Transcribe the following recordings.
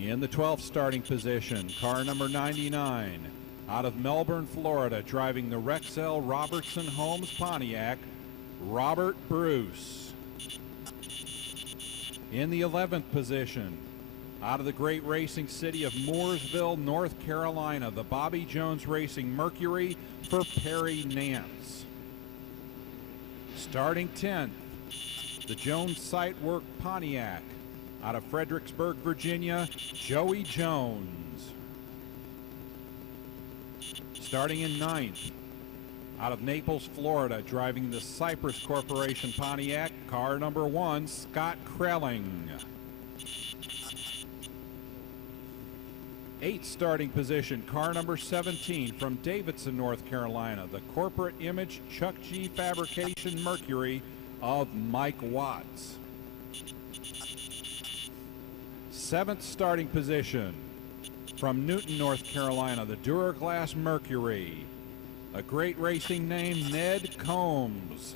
In the 12th starting position, car number 99, out of Melbourne, Florida, driving the Rexel Robertson Homes Pontiac, Robert Bruce. In the 11th position, out of the great racing city of Mooresville, North Carolina, the Bobby Jones Racing Mercury for Perry Nance. Starting 10th, the Jones Sight Work Pontiac, out of Fredericksburg, Virginia, Joey Jones. Starting in 9th, out of Naples, Florida, driving the Cypress Corporation Pontiac, car number 1, Scott Krelling. 8th starting position, car number 17 from Davidson, North Carolina, the Corporate Image Chuck G Fabrication Mercury of Mike Watts. 7th starting position from Newton, North Carolina, the Duraglass Mercury, a great racing name, Ned Combs.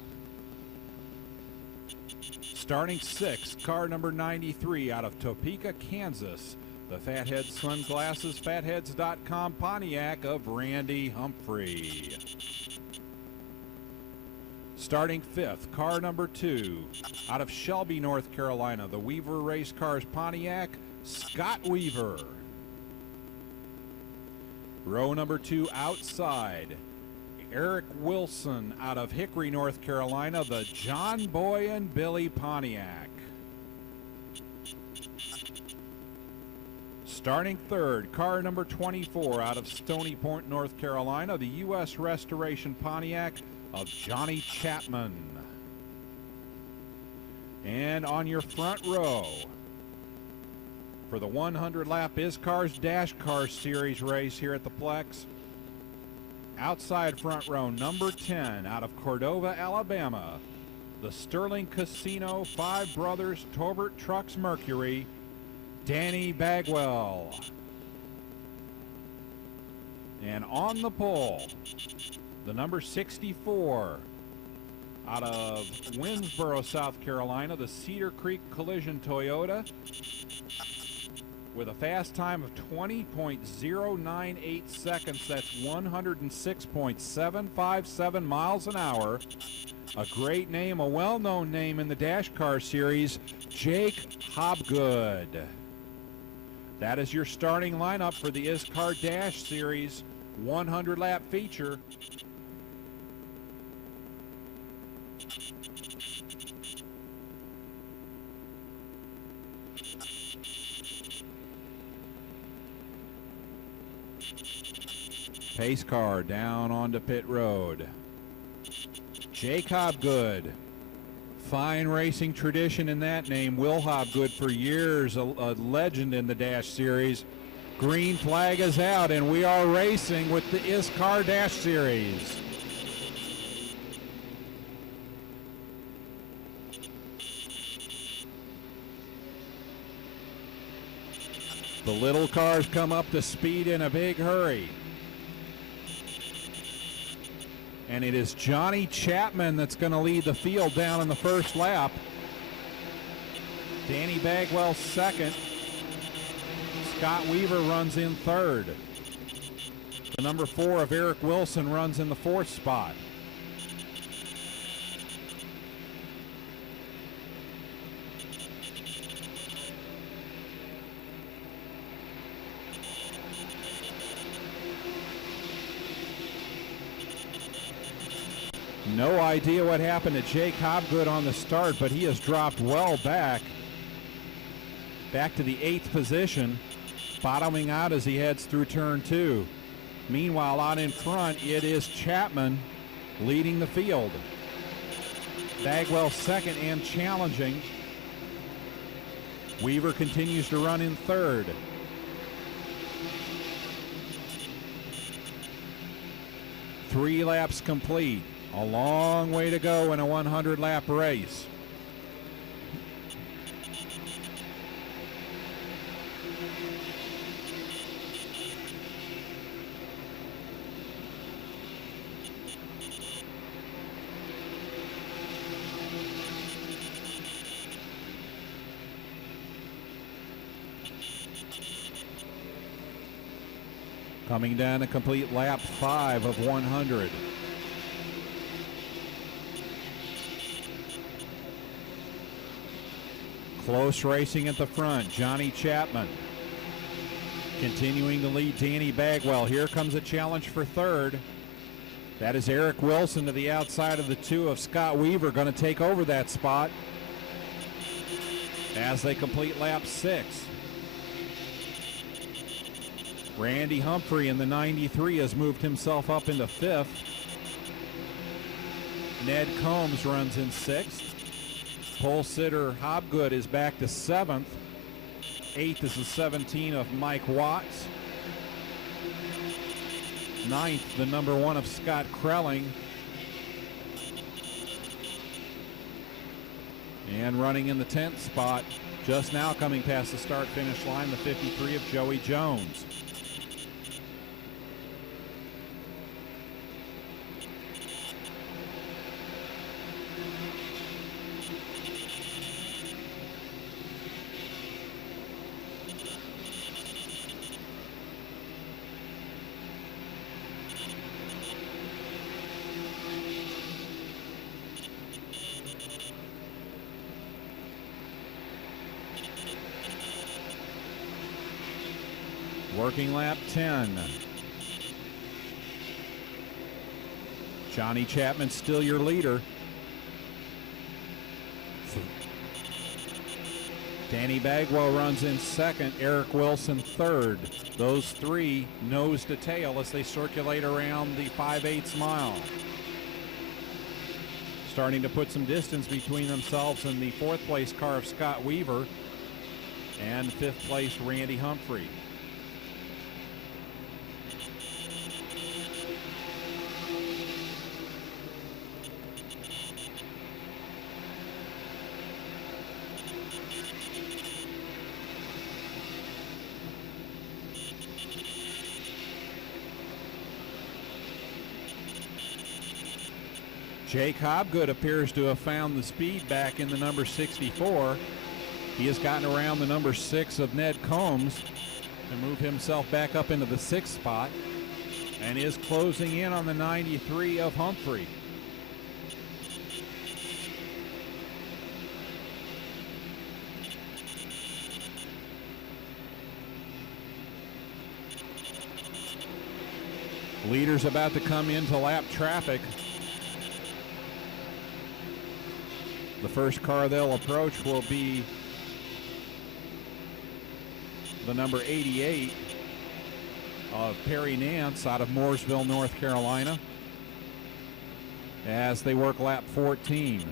Starting 6th, car number 93 out of Topeka, Kansas, the Fathead Sunglasses, fatheads.com Pontiac of Randy Humphrey. Starting 5th, car number 2, out of Shelby, North Carolina, the Weaver Race Cars Pontiac, Scott Weaver. Row number 2 outside, Eric Wilson out of Hickory, North Carolina, the John Boy and Billy Pontiac. Starting 3rd, car number 24 out of Stony Point, North Carolina, the U.S. Restoration Pontiac of Johnny Chapman. And on your front row, for the 100-lap ISCAR's Dash Car Series race here at the Plex, outside front row, number 10 out of Cordova, Alabama, the Sterling Casino Five Brothers Tobert Trucks Mercury, Danny Bagwell. And on the pole, the number 64 out of Winnsboro, South Carolina, the Cedar Creek Collision Toyota, with a fast time of 20.098 seconds. That's 106.757 miles an hour. A great name, a well-known name in the Dash Car Series, Jake Hobgood. That is your starting lineup for the ISCAR Dash Series 100-lap feature. Pace car down onto pit road. Jake Hobgood. Fine racing tradition in that name. Will Hobgood, for years, a legend in the Dash Series. Green flag is out, and we are racing with the ISCAR Dash Series. The little cars come up to speed in a big hurry. And it is Johnny Chapman that's going to lead the field down in the first lap. Danny Bagwell second. Scott Weaver runs in third. The number 4 of Eric Wilson runs in the 4th spot. No idea what happened to Jake Hobgood on the start, but he has dropped well back to the 8th position, bottoming out as he heads through turn 2. Meanwhile, out in front, it is Chapman leading the field. Bagwell second and challenging. Weaver continues to run in third. Three laps complete. A long way to go in a 100-lap race. Coming down a complete lap 5 of 100. Close racing at the front. Johnny Chapman continuing to lead Danny Bagwell. Here comes a challenge for third. That is Eric Wilson to the outside of the 2 of Scott Weaver, going to take over that spot as they complete lap 6. Randy Humphrey in the 93 has moved himself up into 5th. Ned Combs runs in 6th. Pole sitter Hobgood is back to 7th. 8th is the 17 of Mike Watts. 9th, the number 1 of Scott Krelling. And running in the 10th spot, just now coming past the start-finish line, the 53 of Joey Jones. Working lap 10. Johnny Chapman still your leader. Danny Bagwell runs in 2nd, Eric Wilson 3rd. Those 3 nose to tail as they circulate around the 5/8 mile. Starting to put some distance between themselves and the 4th place car of Scott Weaver and 5th place Randy Humphrey. Jake Hobgood appears to have found the speed back in the number 64. He has gotten around the number 6 of Ned Combs to move himself back up into the 6th spot and is closing in on the 93 of Humphrey. Leaders about to come into lap traffic. The first car they'll approach will be the number 88 of Perry Nance out of Mooresville, North Carolina, as they work lap 14.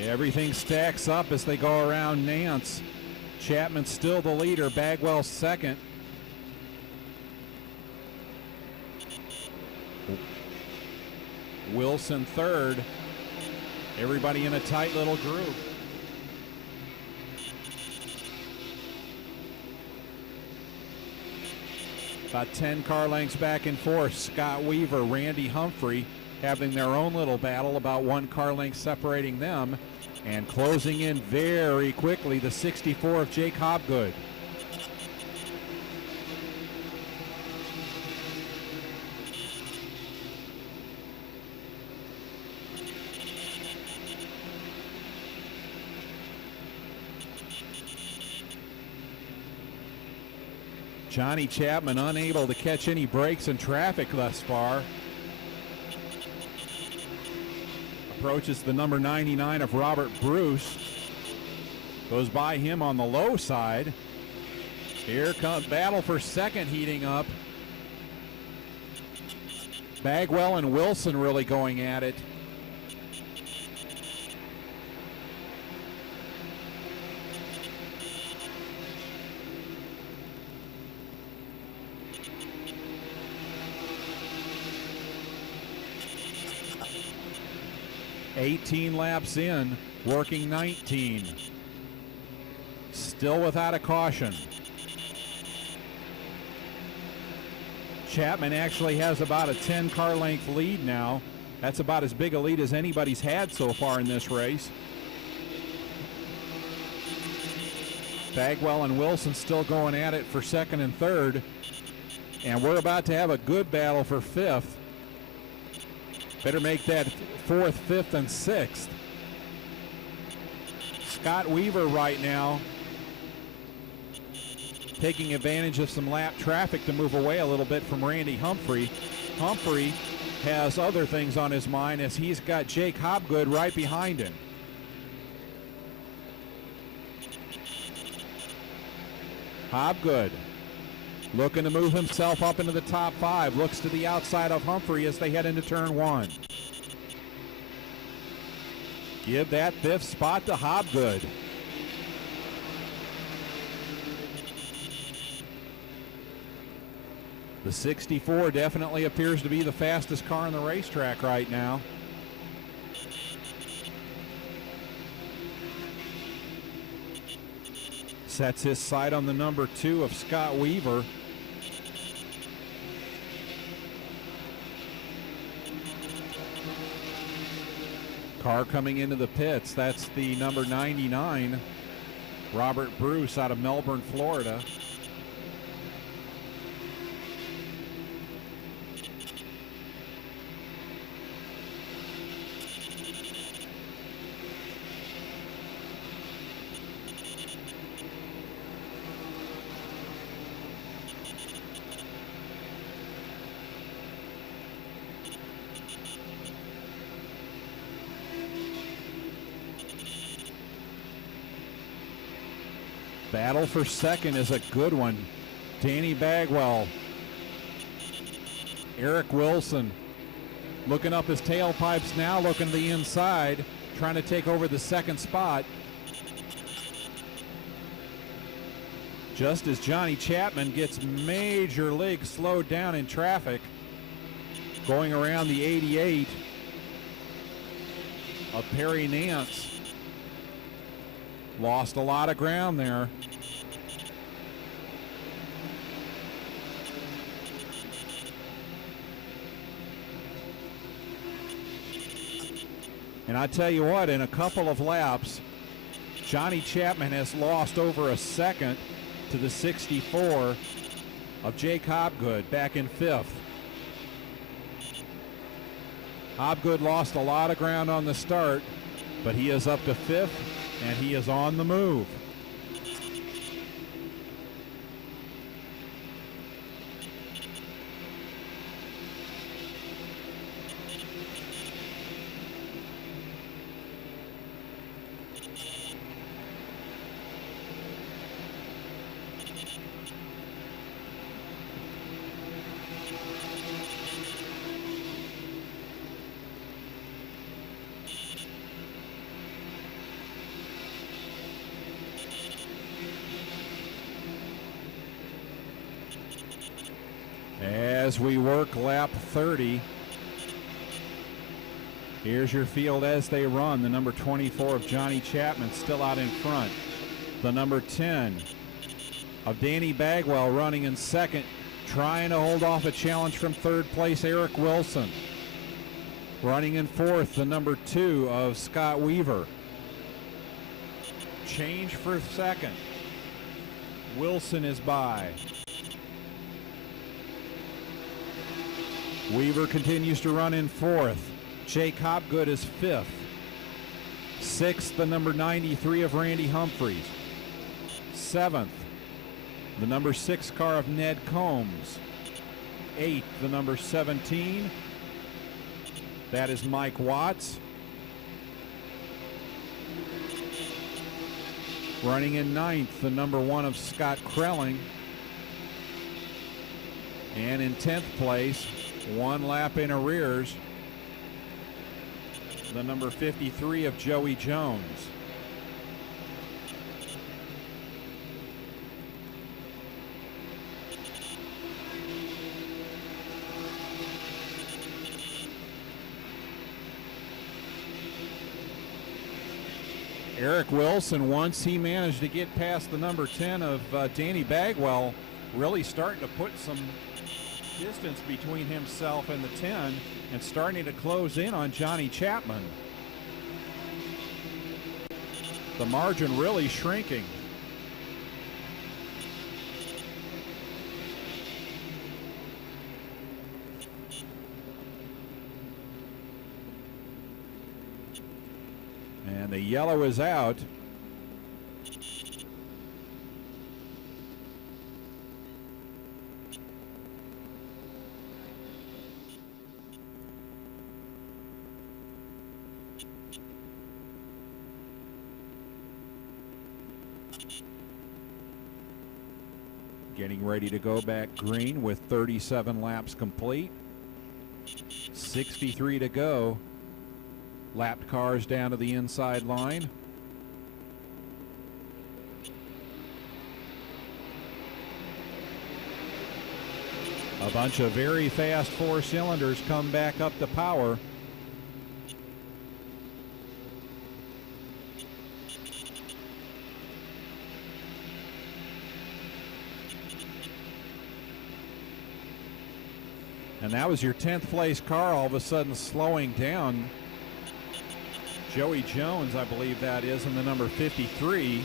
Everything stacks up as they go around Nance. Chapman's still the leader, Bagwell 2nd. Wilson 3rd. Everybody in a tight little group. About 10 car lengths back and forth. Scott Weaver, Randy Humphrey having their own little battle, about 1 car length separating them. And closing in very quickly, the 64 of Jake Hobgood. Johnny Chapman unable to catch any breaks in traffic thus far. Approaches the number 99 of Robert Bruce. Goes by him on the low side. Here comes battle for 2nd heating up. Bagwell and Wilson really going at it. $18 laps in, working 19. Still without a caution. Chapman actually has about a 10-car length lead now. That's about as big a lead as anybody's had so far in this race. Bagwell and Wilson still going at it for second and third. And we're about to have a good battle for fifth. Better make that fourth, fifth, and sixth. Scott Weaver right now taking advantage of some lap traffic to move away a little bit from Randy Humphrey. Humphrey has other things on his mind as he's got Jake Hobgood right behind him. Hobgood looking to move himself up into the top five. Looks to the outside of Humphrey as they head into turn one. Give that fifth spot to Hobgood. The 64 definitely appears to be the fastest car on the racetrack right now. Sets his sight on the number 2 of Scott Weaver. Car coming into the pits, that's the number 99, Robert Bruce out of Melbourne, Florida. Battle for second is a good one. Danny Bagwell, Eric Wilson looking up his tailpipes now, looking to the inside, trying to take over the second spot. Just as Johnny Chapman gets major league slowed down in traffic, going around the 88 of Perry Nance. Lost a lot of ground there. And I tell you what, in a couple of laps, Johnny Chapman has lost over a second to the 64 of Jake Hobgood back in fifth. Hobgood lost a lot of ground on the start, but he is up to fifth and he is on the move. As we work lap 30, here's your field as they run. The number 24 of Johnny Chapman still out in front. The number 10 of Danny Bagwell running in second, trying to hold off a challenge from third place, Eric Wilson. Running in fourth, the number 2 of Scott Weaver. Change for second. Wilson is by. Weaver continues to run in fourth. Jake Hobgood is fifth. Sixth, the number 93 of Randy Humphreys. Seventh, the number 6 car of Ned Combs. Eighth, the number 17. That is Mike Watts. Running in ninth, the number 1 of Scott Krelling. And in 10th place, 1 lap in arrears, the number 53 of Joey Jones. Eric Wilson, once he managed to get past the number 10 of Danny Bagwell, really starting to put some distance between himself and the 10 and starting to close in on Johnny Chapman. The margin really shrinking. And the yellow is out. Getting ready to go back green with 37 laps complete. 63 to go. Lapped cars down to the inside line. A bunch of very fast four cylinders come back up to power. And that was your 10th place car all of a sudden slowing down. Joey Jones, I believe that is, in the number 53.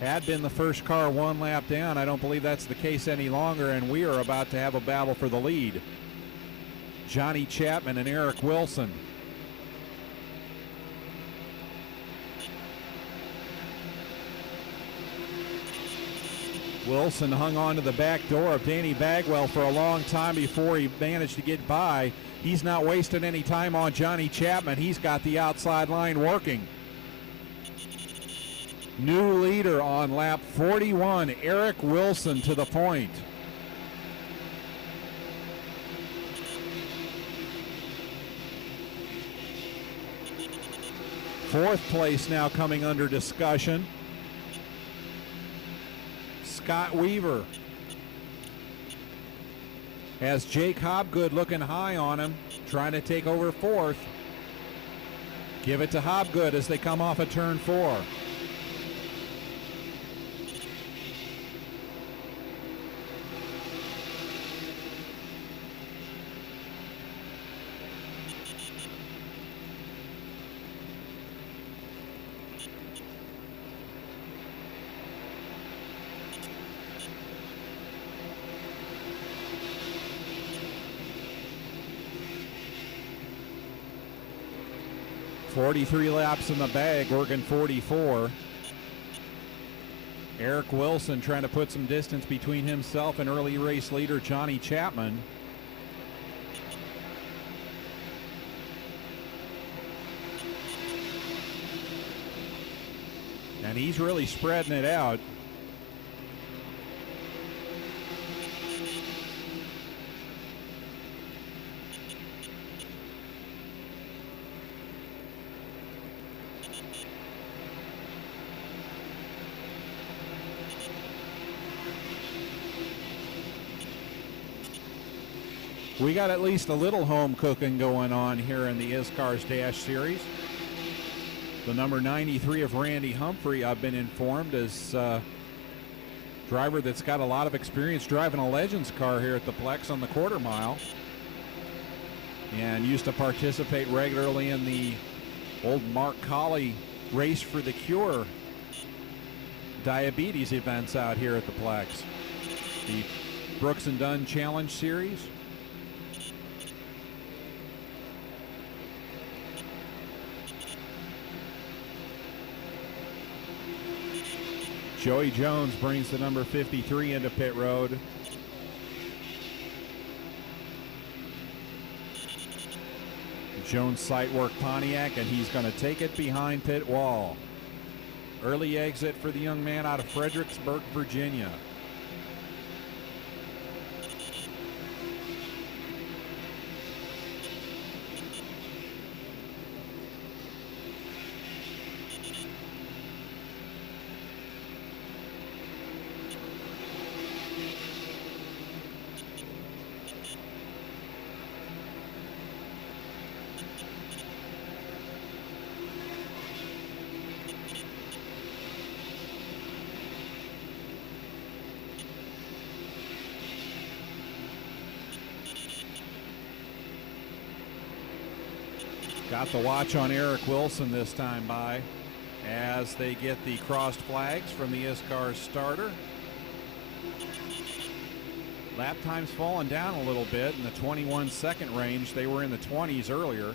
Had been the first car one lap down. I don't believe that's the case any longer, and we are about to have a battle for the lead. Johnny Chapman and Eric Wilson. Wilson hung on to the back door of Danny Bagwell for a long time before he managed to get by. He's not wasting any time on Johnny Chapman. He's got the outside line working. New leader on lap 41, Eric Wilson to the point. Fourth place now coming under discussion. Scott Weaver has Jake Hobgood looking high on him, trying to take over fourth. Give it to Hobgood as they come off of turn 4. .43 laps in the bag, working 44. Eric Wilson trying to put some distance between himself and early race leader Johnny Chapman. And he's really spreading it out. We got at least a little home cooking going on here in the ISCAR's Dash Series. The number 93 of Randy Humphrey, I've been informed, is a driver that's got a lot of experience driving a Legends car here at the Plex on the quarter mile, and used to participate regularly in the old Mark Colley Race for the Cure diabetes events out here at the Plex. The Brooks and Dunn Challenge Series. Joey Jones brings the number 53 into pit road. Jones sight work Pontiac, and he's going to take it behind pit wall. Early exit for the young man out of Fredericksburg, Virginia. Got the watch on Eric Wilson this time by as they get the crossed flags from the ISCAR starter. Lap time's fallen down a little bit in the 21-second range. They were in the 20s earlier.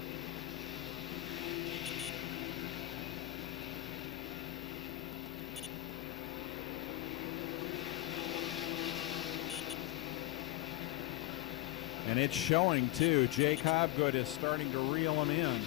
And it's showing too. Jake Hobgood is starting to reel him in.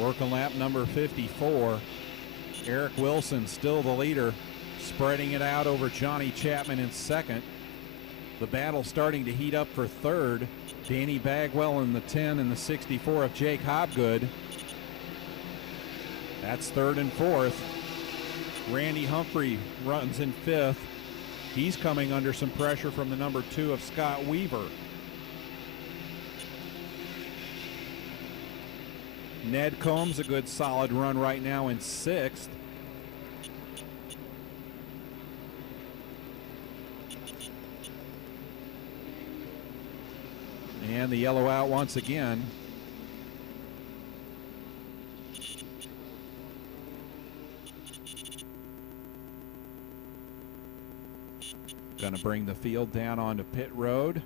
Working lap number 54. Eric Wilson still the leader, spreading it out over Johnny Chapman in second. The battle starting to heat up for third. Danny Bagwell in the 10 and the 64 of Jake Hobgood. That's third and fourth. Randy Humphrey runs in fifth. He's coming under some pressure from the number 2 of Scott Weaver. Ned Combs, a good solid run right now in sixth. And the yellow out once again. Going to bring the field down onto pit road.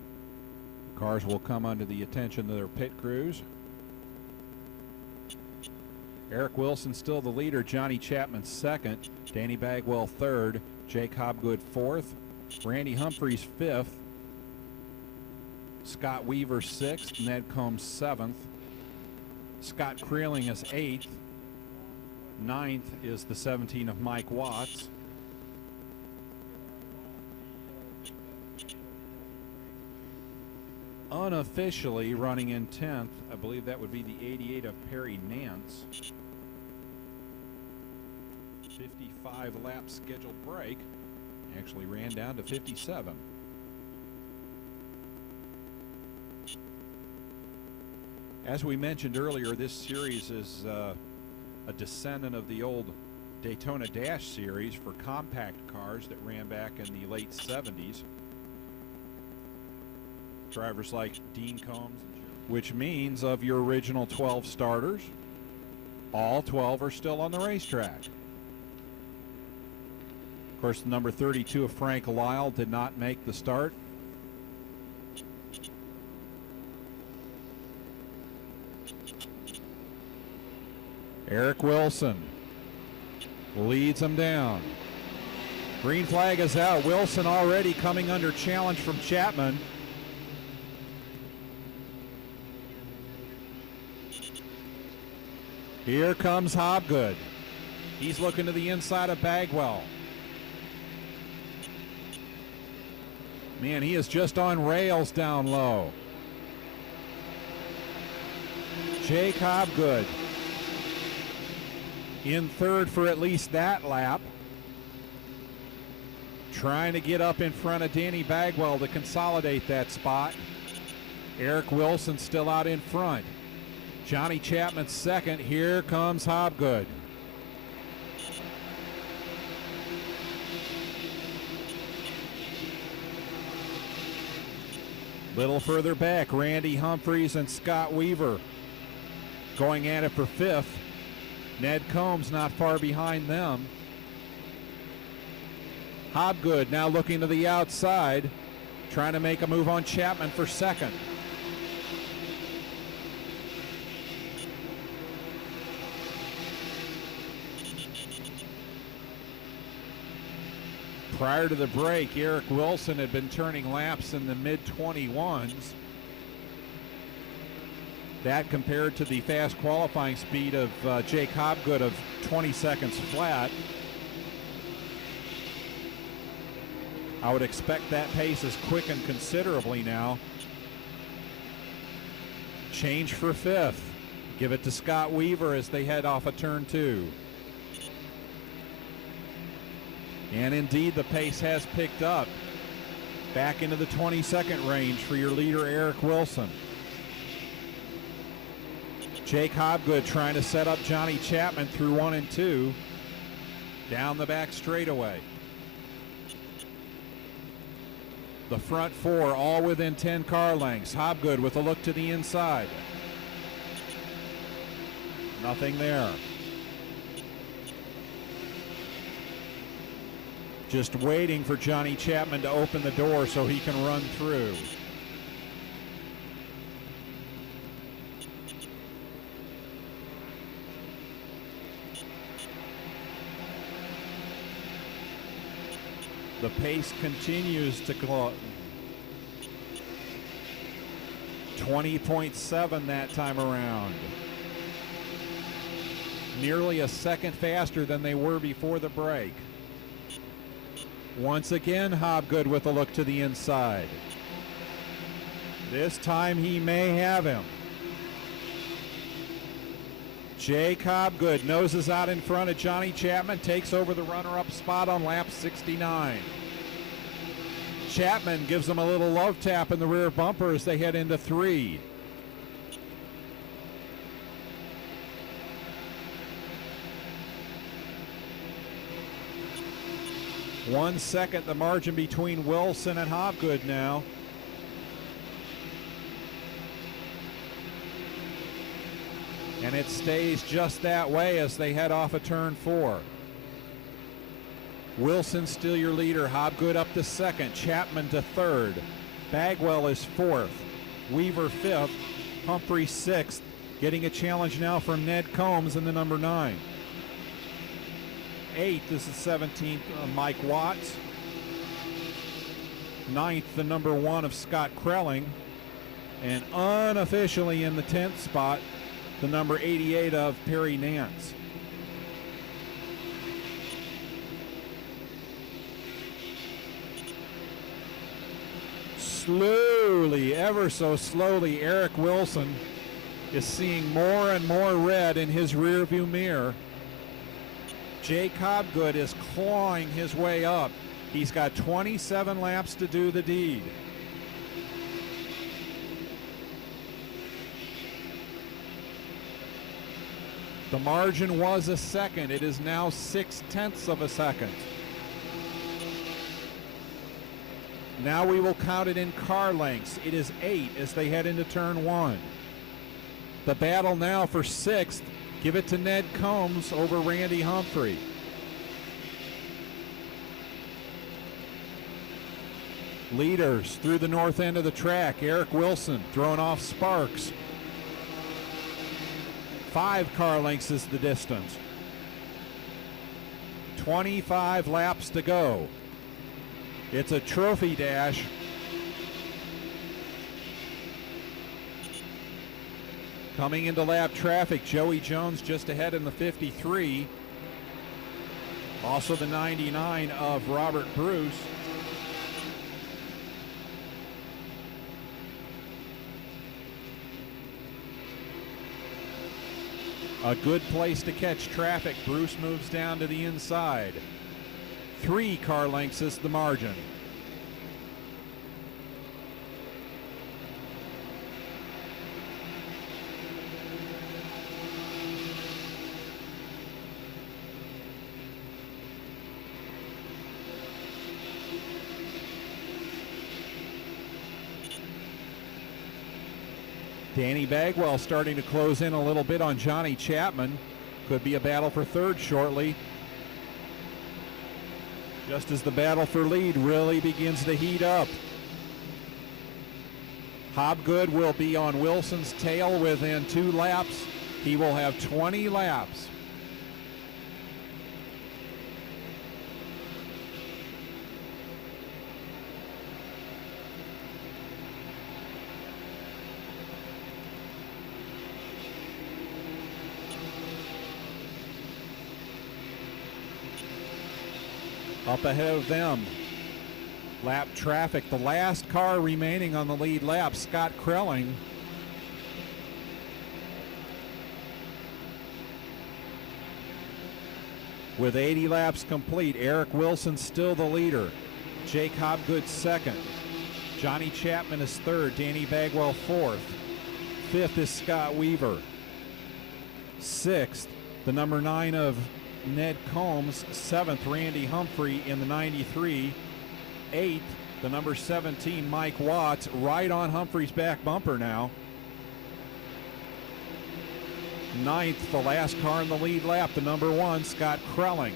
Cars will come under the attention of their pit crews. Eric Wilson still the leader. Johnny Chapman second. Danny Bagwell third. Jake Hobgood fourth. Randy Humphreys fifth. Scott Weaver sixth. Ned Combs seventh. Scott Creeling is eighth. Ninth is the 17 of Mike Watts. Unofficially running in 10th, I believe that would be the 88 of Perry Nance. 55 lap scheduled break. Actually ran down to 57. As we mentioned earlier, this series is a descendant of the old Daytona Dash series for compact cars that ran back in the late 70s. Drivers like Dean Combs, which means of your original 12 starters, all 12 are still on the racetrack. Of course, the number 32 of Frank Lyle did not make the start. Eric Wilson leads him down. Green flag is out. Wilson already coming under challenge from Chapman. Here comes Hobgood. He's looking to the inside of Bagwell. Man, he is just on rails down low. Jake Hobgood in third for at least that lap. Trying to get up in front of Danny Bagwell to consolidate that spot. Eric Wilson still out in front. Johnny Chapman second. Here comes Hobgood. Little further back, Randy Humphreys and Scott Weaver going at it for fifth. Ned Combs not far behind them. Hobgood now looking to the outside, trying to make a move on Chapman for second. Prior to the break, Eric Wilson had been turning laps in the mid-21s. That compared to the fast qualifying speed of Jake Hobgood of 20 seconds flat. I would expect that pace has quickened considerably now. Change for fifth. Give it to Scott Weaver as they head off of turn 2. And indeed, the pace has picked up. Back into the 20-second range for your leader, Eric Wilson. Jake Hobgood trying to set up Johnny Chapman through 1 and 2. Down the back straightaway. The front 4 all within 10 car lengths. Hobgood with a look to the inside. Nothing there. Just waiting for Johnny Chapman to open the door so he can run through. The pace continues to close. 20.7 that time around. Nearly a second faster than they were before the break. Once again, Hobgood with a look to the inside. This time he may have him. Jake Hobgood noses out in front of Johnny Chapman, takes over the runner-up spot on lap 69. Chapman gives him a little love tap in the rear bumper as they head into 3. One second the margin between Wilson and Hobgood now. And it stays just that way as they head off of turn 4. Wilson still your leader. Hobgood up to second. Chapman to third. Bagwell is fourth. Weaver fifth. Humphrey sixth. Getting a challenge now from Ned Combs in the number 9. 8th, this is 17th, Mike Watts. 9th, the number 1 of Scott Krelling. And unofficially in the 10th spot, the number 88 of Perry Nance. Slowly, ever so slowly, Eric Wilson is seeing more and more red in his rearview mirror. Jake Hobgood is clawing his way up. He's got 27 laps to do the deed. The margin was a second. It is now 0.6 of a second. Now we will count it in car lengths. It is 8 as they head into turn 1. The battle now for 6th. Give it to Ned Combs over Randy Humphrey. Leaders through the north end of the track. Eric Wilson throwing off Sparks. 5 car lengths is the distance. 25 laps to go. It's a trophy dash. Coming into lap traffic, Joey Jones just ahead in the 53. Also the 99 of Robert Bruce. A good place to catch traffic. Bruce moves down to the inside. 3 car lengths is the margin. Danny Bagwell starting to close in a little bit on Johnny Chapman. Could be a battle for third shortly. Just as the battle for lead really begins to heat up. Hobgood will be on Wilson's tail within 2 laps. He will have 20 laps. Up ahead of them, lap traffic. The last car remaining on the lead lap, Scott Krelling. With 80 laps complete, Eric Wilson still the leader. Jake Hobgood second. Johnny Chapman is third. Danny Bagwell fourth. Fifth is Scott Weaver. Sixth, the number 9 of Ned Combs. Seventh, Randy Humphrey in the 93. Eighth, the number 17, Mike Watts, right on Humphrey's back bumper now. Ninth, the last car in the lead lap, the number 1, Scott Krelling.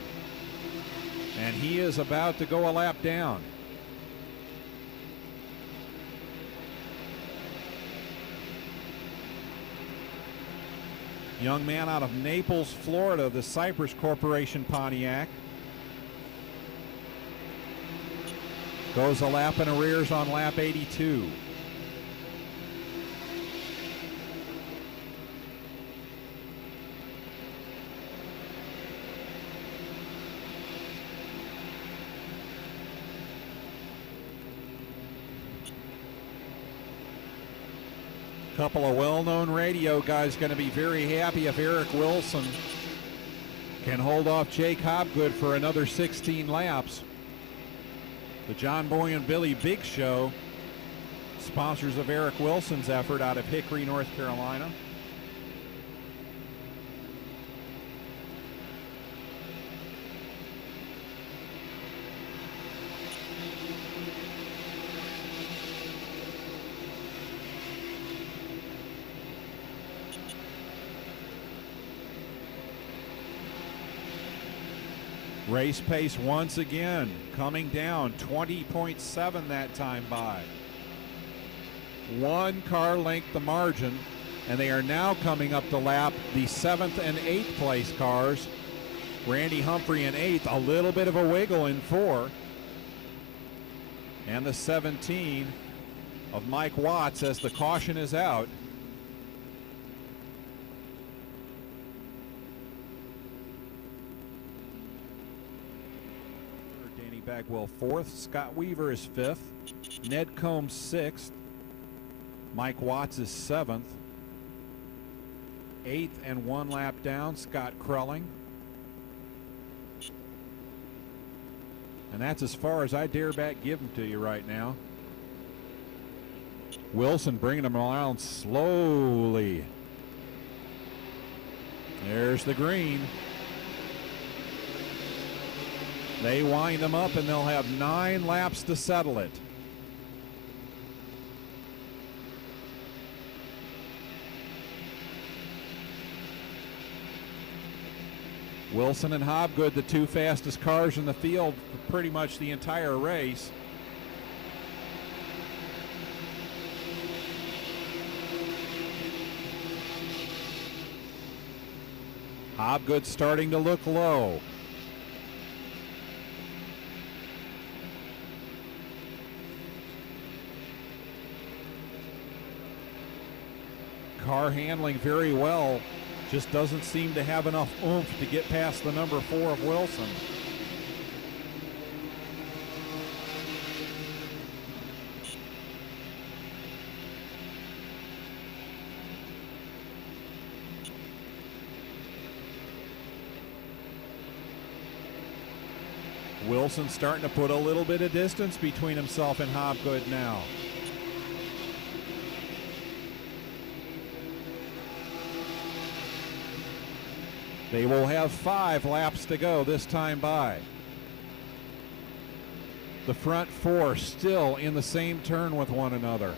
And he is about to go a lap down. Young man out of Naples, Florida, the Cypress Corporation Pontiac. Goes a lap in arrears on lap 82. Couple of well-known radio guys going to be very happy if Eric Wilson can hold off Jake Hobgood for another 16 laps. The John Boy and Billy Big Show, sponsors of Eric Wilson's effort out of Hickory, North Carolina. Race pace once again coming down, 20.7 that time by. 1 car length the margin, and they are now coming up to lap the 7th and 8th place cars. Randy Humphrey in 8th, a little bit of a wiggle in 4. And the 17 of Mike Watts as the caution is out. Bagwell 4th, Scott Weaver is 5th, Ned Combs 6th, Mike Watts is 7th, 8th and 1 lap down, Scott Krelling. And that's as far as I dare back give them to you right now. Wilson bringing them around slowly. There's the green. They wind them up and they'll have 9 laps to settle it. Wilson and Hobgood, the 2 fastest cars in the field for pretty much the entire race. Hobgood starting to look low. Car handling very well, just doesn't seem to have enough oomph to get past the number 4 of Wilson. Wilson starting to put a little bit of distance between himself and Hobgood now. They will have 5 laps to go this time by. The front 4 still in the same turn with one another.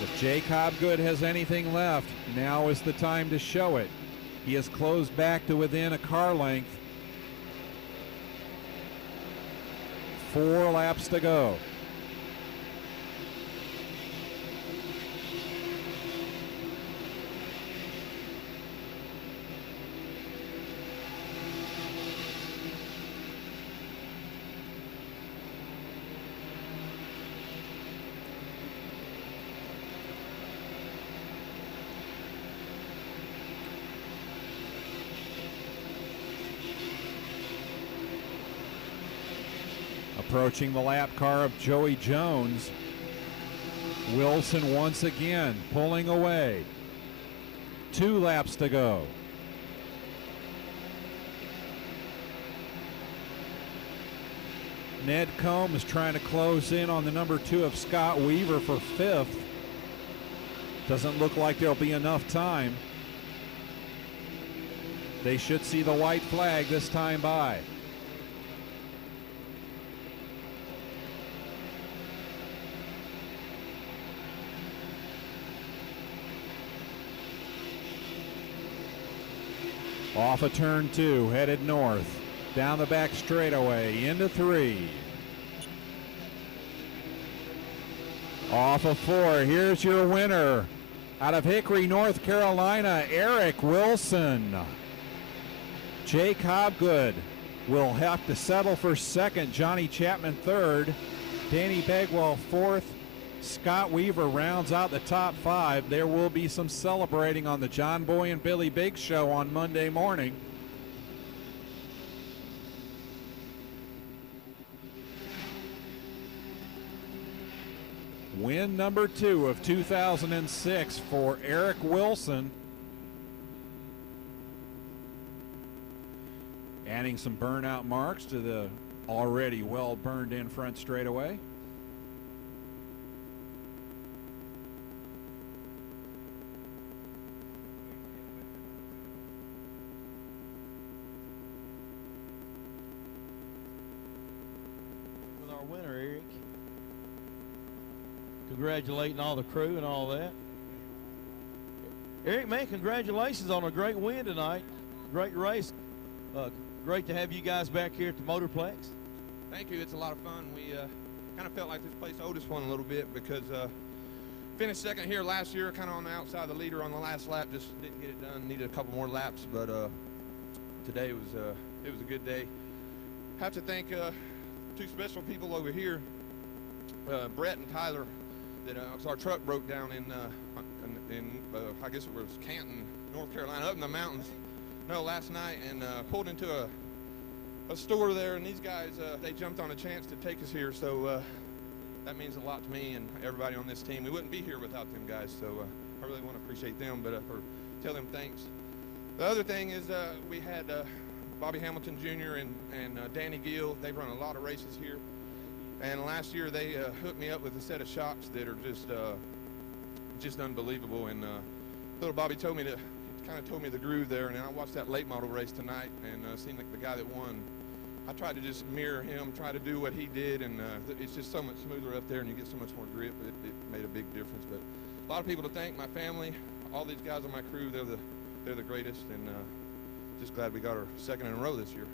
If Jake Hobgood has anything left, now is the time to show it. He has closed back to within a car length. 4 laps to go. Approaching the lap car of Joey Jones. Wilson once again pulling away. 2 laps to go. Ned Combs trying to close in on the number 2 of Scott Weaver for 5th. Doesn't look like there'll be enough time. They should see the white flag this time by. Off of turn 2, headed north. Down the back straightaway, into 3. Off of 4, here's your winner. Out of Hickory, North Carolina, Eric Wilson. Jake Hobgood will have to settle for 2nd. Johnny Chapman 3rd. Danny Bagwell 4th. Scott Weaver rounds out the top 5. There will be some celebrating on the John Boy and Billy Biggs show on Monday morning. Win number 2 of 2006 for Eric Wilson. Adding some burnout marks to the already well burned in front straightaway. With our winner, Eric. Congratulating all the crew and all that. Eric, man, congratulations on a great win tonight. Great race. Great to have you guys back here at the Motorplex. Thank you. It's a lot of fun. We kind of felt like this place owed us one a little bit because finished 2nd here last year, kind of on the outside of the leader on the last lap. Just didn't get it done. Needed a couple more laps, but today was it was a good day. Have to thank 2 special people over here, Brett and Tyler. That cause our truck broke down in I guess it was Canton, North Carolina, up in the mountains. No, last night, and pulled into a store there, and these guys, they jumped on a chance to take us here, so that means a lot to me and everybody on this team. We wouldn't be here without them guys, so I really want to appreciate them, but tell them thanks. The other thing is we had Bobby Hamilton Jr. and Danny Gill. They've run a lot of races here, and last year they hooked me up with a set of shocks that are just unbelievable, and little Bobby told me the groove there, and then I watched that late model race tonight, and seemed like the guy that won. I tried to just mirror him, try to do what he did, and it's just so much smoother up there, and you get so much more grip. It made a big difference. But a lot of people to thank, my family, all these guys on my crew. They're the greatest, and just glad we got our 2nd in a row this year.